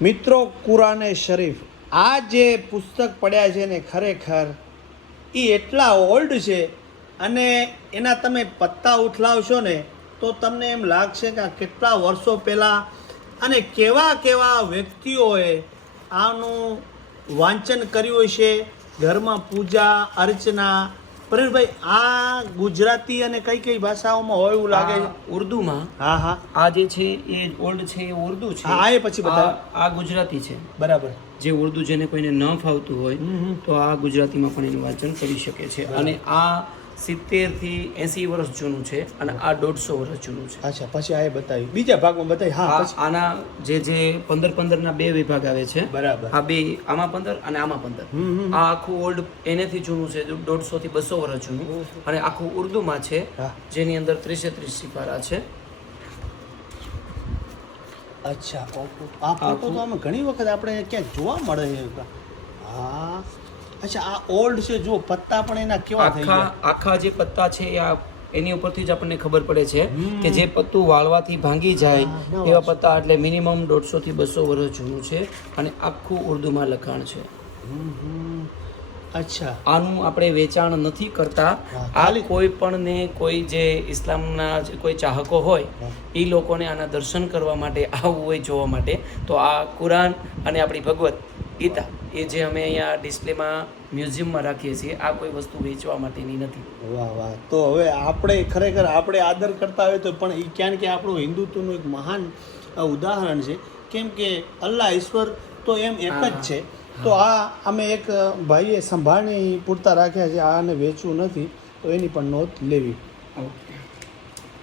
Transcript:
મિત્રો, કુરાને શરીફ આ જે પુસ્તક પડ્યા છે ને ખરેખર એ એટલા ઓલ્ડ છે અને એના તમે પત્તા ઉથલાવશો ને તો તમને એમ લાગશે કે આ કેટલા વર્ષો પહેલાં અને કેવા કેવા વ્યક્તિઓએ આનું વાંચન કર્યું છે. ઘરમાં પૂજા અર્ચના. પ્રવીણભાઈ, આ ગુજરાતી અને કઈ કઈ ભાષાઓમાં હોય એવું લાગે છે? ઉર્દુમાં. હા હા, આ જે છે એ ઓલ્ડ છે એ ઉર્દુ છે. હા એ પછી બતાવો. આ ગુજરાતી છે. બરાબર. જે ઉર્દુ જેને કોઈને ન ફાવતું હોય તો આ ગુજરાતીમાં પણ એનું વાંચન કરી શકે છે. અને આ 70 થી 80 વર્ષ જૂનું છે અને આ 150 વર્ષ જૂનું છે. અચ્છા, પછી આ બતાવી બીજા ભાગમાં બતાવી. હા, પછી આના જે 15 ના બે વિભાગ આવે છે. બરાબર. આ બે, આમાં 15 અને આમાં 15. આ આખું ઓલ્ડ એનેથી જૂનું છે, 150 થી 200 વર્ષ જૂનું. અને આખું ઉર્દુમાં છે, જેની અંદર 30 સિપારા છે. અચ્છા, આ ફોટો તો આમાં ઘણી વખત આપણે ક્યાંક જોવા મળે છે. હા, અચ્છા, આ ઓલ્ડ છે. જો પત્તા પણ એના કેવા થઈ ગયા. આખા જે પત્તા છે એની ઉપરથી જ આપણને ખબર પડે છે કે જે પત્તું વાળવાથી ભાંગી જાય એવા પત્તા, એટલે મિનિમમ 150 થી 200 વર્ષ જૂનું છે. અને આખું ઉર્દુમાં લખાણ છે. અચ્છા, આનું આપણે વેચાણ નથી કરતા. આ કોઈ પણ ને કોઈ જે ઇસ્લામના કોઈ ચાહકો હોય એ લોકોને આના દર્શન કરવા માટે આવવું હોય, જોવા માટે, તો આ કુરાન અને આપણી ભગવત ગીતા એ જે અમે અહીંયા ડિસ્પ્લેમાં મ્યુઝિયમમાં રાખીએ છીએ, આ કોઈ વસ્તુ વેચવા માટેની નથી. વાહ વાહ. તો હવે આપણે ખરેખર આપણે આદર કરતા હોય તો પણ એ ક્યાં કે આપણું હિન્દુત્વનું એક મહાન ઉદાહરણ છે. કેમ કે અલ્લાહ ઈશ્વર તો એમ એક જ છે. તો આ અમે એક ભાઈએ સંભાળણી પૂરતા રાખ્યા છે. આને વેચવું નથી, તો એની પણ નોંધ લેવી. ઓકે.